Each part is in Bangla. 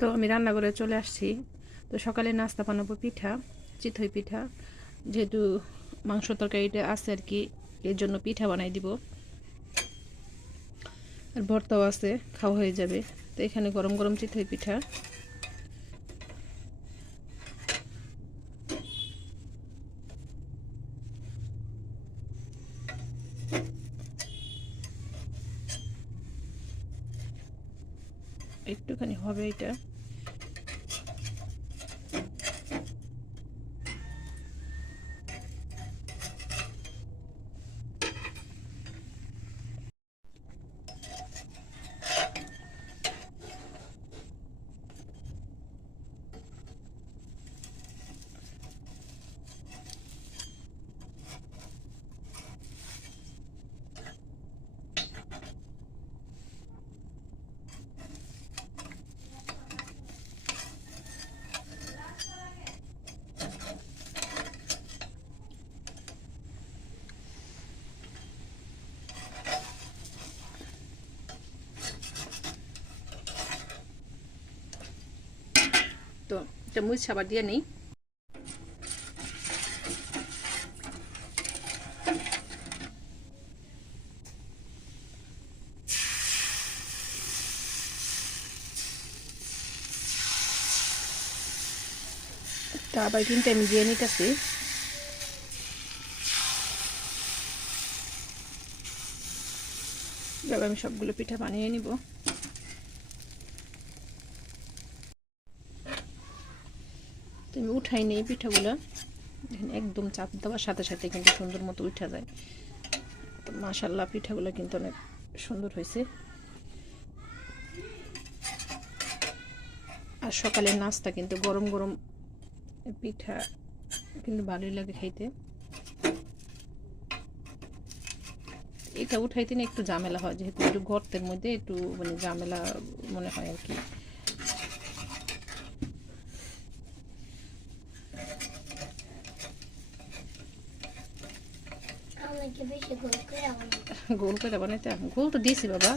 তো আমি রান্নাঘরে চলে আসছি। তো সকালে নাস্তা বানাবো পিঠা, চিতই পিঠা। যেহেতু মাংস তরকারিটা আছে আর কি, এর জন্য পিঠা বানাই দিব। আর ভর্তাও আছে, খাওয়া হয়ে যাবে। তো এখানে গরম গরম চিতই পিঠা। একটুখানি হবে এটা। তো এটা মুছ আবার দিয়ে নেই। তা আবার কিন্তু আমি দিয়ে নিতেছি। এবার আমি সবগুলো পিঠা বানিয়ে নিব। তো আমি উঠাই নেই পিঠাগুলো, একদম চাপ দেওয়ার সাথে সাথে কিন্তু সুন্দর মতো উঠা যায়। তো মাশাল্লাহ পিঠাগুলো কিন্তু অনেক সুন্দর হয়েছে। আর সকালের নাস্তা কিন্তু গরম গরম পিঠা কিন্তু ভালোই লাগে খাইতে। এটা উঠাইতে না একটু ঝামেলা হয়, যেহেতু একটু গর্তের মধ্যে একটু মানে ঝামেলা মনে হয় আর কি। গোল করে বানাইতে গোল তো দিয়েছি বাবা,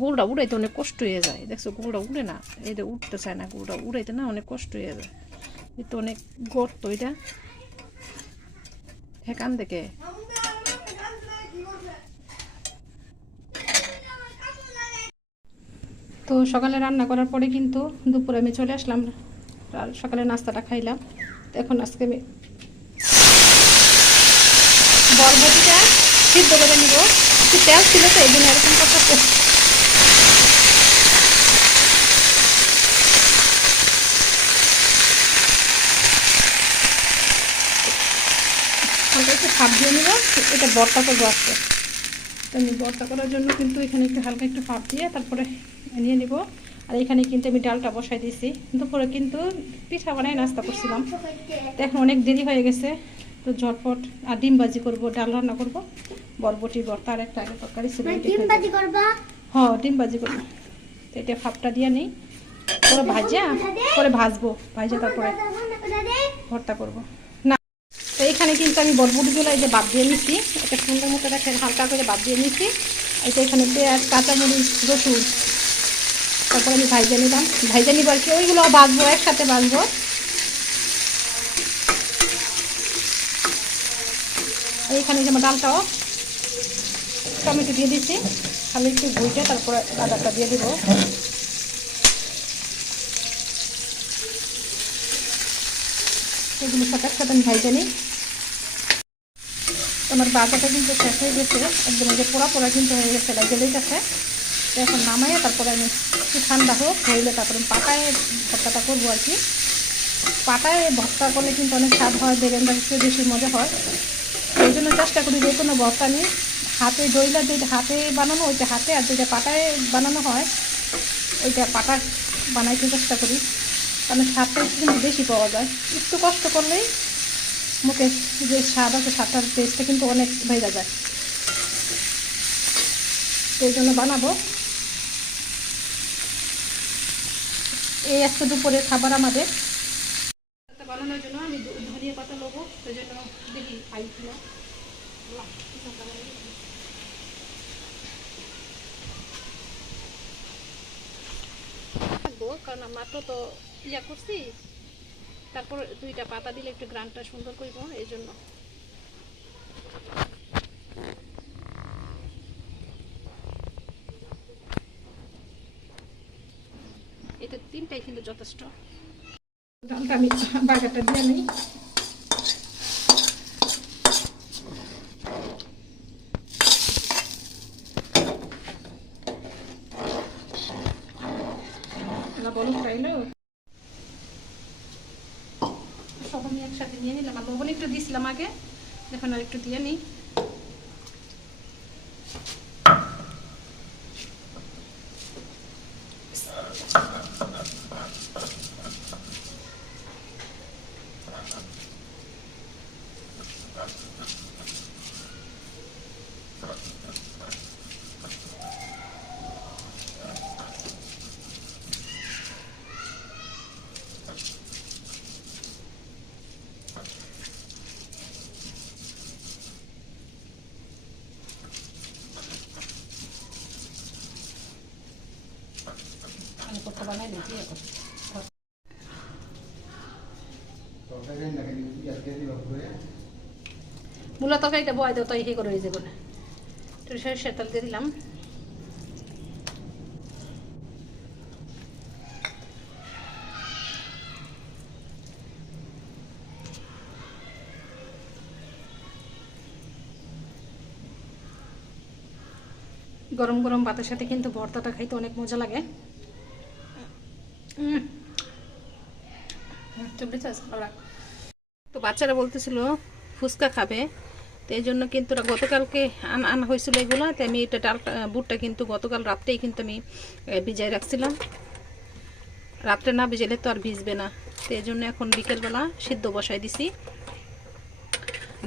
গোলটা উড়াইতে অনেক কষ্ট হয়ে যায়। দেখছো গোলটা উড়ে না, এটা উঠতে চায় না, গোলটা উড়াইতে না অনেক কষ্ট হয়ে যায়। এটা অনেক গর্ত, এটা হ্যাঁ কান দেখে। তো সকালে রান্না করার পরে কিন্তু দুপুরে আমি চলে আসলাম, সকালে নাস্তাটা খাইলাম। তো এখন আজকে আমি বরবটিটা সিদ্ধ করে নিব। একটু তেল ছিল তো এই জন্য এরকম করতে। হালকা একটু ফাঁপ দিয়ে নিব, এটা ভর্তা করবো আজকে। তো আমি ভর্তা করার জন্য কিন্তু এখানে একটু হালকা একটু ফাঁপ দিয়ে তারপরে নিয়ে নিব। আর এখানে কিন্তু আমি ডালটা বসাই দিয়েছি। দুপুরে কিন্তু পিঠা বানাই নাস্তা করছিলাম, তো এখন অনেক দেরি হয়ে গেছে। তো ঝটপট আর ডিম ভাজি করবো, ডাল রান্না করবো, বরবটি ভর্তা আর একটা আগে তরকারি ছিল। হ্যাঁ ডিম ভাজি করবো। তো এটা ফাঁপটা দিয়ে নিই, পরে ভাজা পরে ভাজবো, ভাজা তারপরে ভর্তা করবো। না, তো এখানে কিন্তু আমি বরবটিগুলো এই যে বাদ দিয়ে নিচ্ছি, একটা সুন্দর মতো দেখেন হালকা করে বাদ দিয়ে নিচ্ছি। এটা এখানে পেঁয়াজ, কাঁচামরিচ, রসুন তারপরে আমি ভাজা নিলাম, ভাজা নিব আর কি, ওইগুলো ভাজবো, একসাথে ভাজবো। আর এখানে যেমন ডালটাও টমেটো দিয়ে দিচ্ছি, খালি একটু ভুজে তারপরে আদাটা দিয়ে দিব। এগুলো সব একসাথে আমি ভাজা নিই। আমার বাজারটা কিন্তু শেষ হয়ে গেছে, একদম যে পোড়া পোড়া কিন্তু হয়ে গেছে, গেলেই গেছে। তো এখন নামাইয়ে তারপরে আমি একটু ঠান্ডা হোক হইলে তারপরে পাটায় ভর্তাটা করবো আর কি। পাটায় ভর্তা করলে কিন্তু অনেক স্বাদ হয়, বেরেন্দার চেয়ে বেশি মজা হয়। এই জন্য চেষ্টা করি যে কোনো ভর্তা নিয়ে হাতে দইলা, যেটা হাতে বানানো ওইটা হাতে, আর যেটা পাটায় বানানো হয় ওইটা পাটা বানাইতে চেষ্টা করি, কারণ স্বাদটা কিন্তু বেশি পাওয়া যায়। একটু কষ্ট করলেই মুখে যে স্বাদ আছে স্বাদটার টেস্টটা কিন্তু অনেক ভেজা যায়। সেই জন্য বানাবো। এই আজকে দুপুরের খাবার আমাদের। বানানোর জন্য আমি ধনিয়া পাতা নেবো, সেই জন্য দেখি খাই কিনা। কারণ মাত্র তো ইয়া করছি, তারপর 2টা পাতা দিলে একটু গ্রানটা সুন্দর করব, এই জন্য। এটা 3টাই কিন্তু যথেষ্ট। ডালটা আমি বাগারটা দিয়ে নিই। বলো চাইলো সব আমি একসাথে নিয়ে নিলাম। আর লবণ একটু দিয়েছিলাম আগে, দেখুন আর একটু দিয়ে নিই। মূলা তরকারিটা বয় দাও তাই করে হয়ে যাবে না। একটু সরষের তেল দিয়ে দিলাম। গরম গরম ভাতের সাথে কিন্তু ভর্তাটা খাইতে অনেক মজা লাগে। তো বাচ্চারা বলতেছিল ফুচকা খাবে, তো এই জন্য কিন্তু গতকালকে আনা হয়েছিল এগুলো। তো আমি এটা ডালটা বুটটা কিন্তু গতকাল রাত্রেই কিন্তু আমি ভিজাই রাখছিলাম। রাত্রে না ভিজাইলে তো আর ভিজবে না, তো এই জন্য এখন বিকেলবেলা সিদ্ধ বসাই দিছি।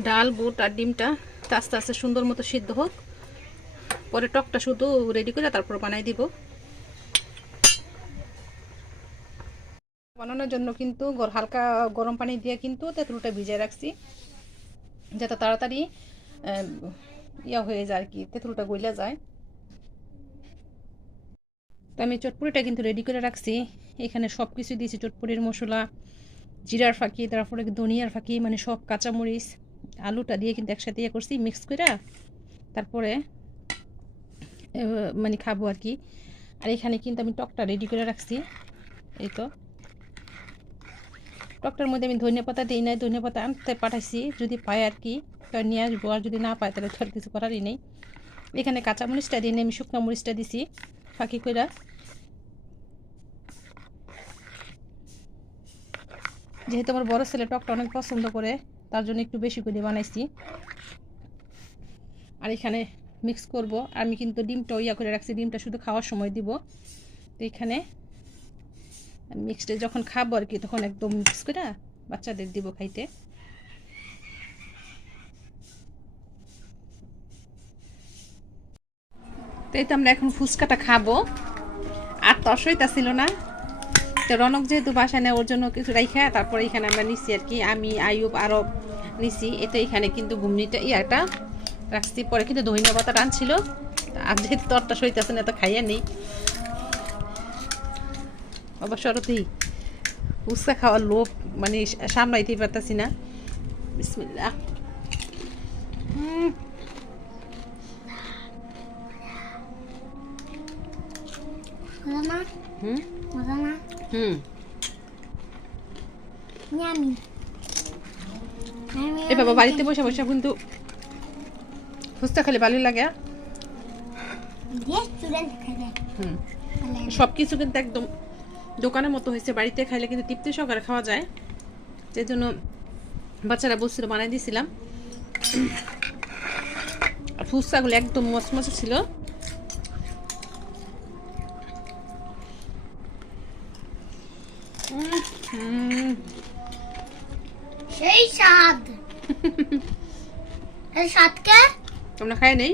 ডাল বুট আর ডিমটা আস্তে আস্তে সুন্দর মতো সিদ্ধ হোক, পরে টকটা শুধু রেডি করে তারপর বানাই দিব। বানানোর জন্য কিন্তু হালকা গরম পানি দিয়ে কিন্তু তেঁতুলটা ভিজিয়ে রাখছি, যাতে তাড়াতাড়ি ইয়া হয়ে যায় আর কি, তেঁতুলটা গইলা যায়। তো আমি চটপুরিটা কিন্তু রেডি করে রাখছি। এখানে সব কিছু দিয়েছি, চটপুরির মশলা, জিরার ফাঁকি, তারপরে ধনিয়ার ফাঁকি, মানে সব কাঁচামরিচ, আলুটা দিয়ে কিন্তু একসাথে ইয়ে করছি মিক্স করে, তারপরে মানে খাবো আর কি। আর এখানে কিন্তু আমি টকটা রেডি করে রাখছি। এই তো টকটার মধ্যে আমি ধনিয়া পাতা দিই নাই, ধনিয়া পাতা আনতে পাঠাইছি, যদি পাই আর কি তো নিয়ে আসবো, আর যদি না পাই তাহলে তো আর কিছু করারই নেই। এখানে কাঁচামরিচটা দিই, আমি শুকনো মরিচটা দিছি ফাঁকি করে। যেহেতু আমার বড় ছেলে টকটা অনেক পছন্দ করে, তার জন্য একটু বেশি করে বানাইছি। আর এখানে মিক্স করব। আমি কিন্তু ডিমটা ইয়া করে রাখছি, ডিমটা শুধু খাওয়ার সময় দিব। তো এখানে মিক্সড যখন খাবো আর কি, তখন একদম মিক্স করে বাচ্চাদের দিব খাইতে। তো এই তো আমরা এখন ফুচকাটা খাবো। আর তসইটা ছিল না, তো রনক যেহেতু বাসায় নেয় ওর জন্য কিছু রাইখা তারপরে এখানে আমরা নিচ্ছি আর কি, আমি আইয়ুব আরব নিছি। এই তো এখানে কিন্তু ঘুমনিটা ইয়াটা রাখছি, পরে কিন্তু ধনিয়া পাতা টানছিল। আর যেহেতু তরটা সইতেছে না, তো খাইয়া নেই। অবশ্য ফুচকা খাওয়ার লোভ মানে সামলাইতেই পারতাছি না। বিসমিল্লাহ। এ বাবা, বাড়িতে বসে বসে কিন্তু ফুচকা খেলে ভালো লাগে। সব কিছু কিন্তু একদম দোকানের মতো হয়েছে, বাড়িতে খাইলে কিন্তু তৃপ্তি সহকারে খাওয়া যায়। সেই জন্য বাচ্চারা বলছিল বানাই দিয়েছিলাম। আর ফুচকাগুলো একদম মচমচে ছিল। সেই স্বাদ। এই স্বাদকে তোমরা খাই নেই।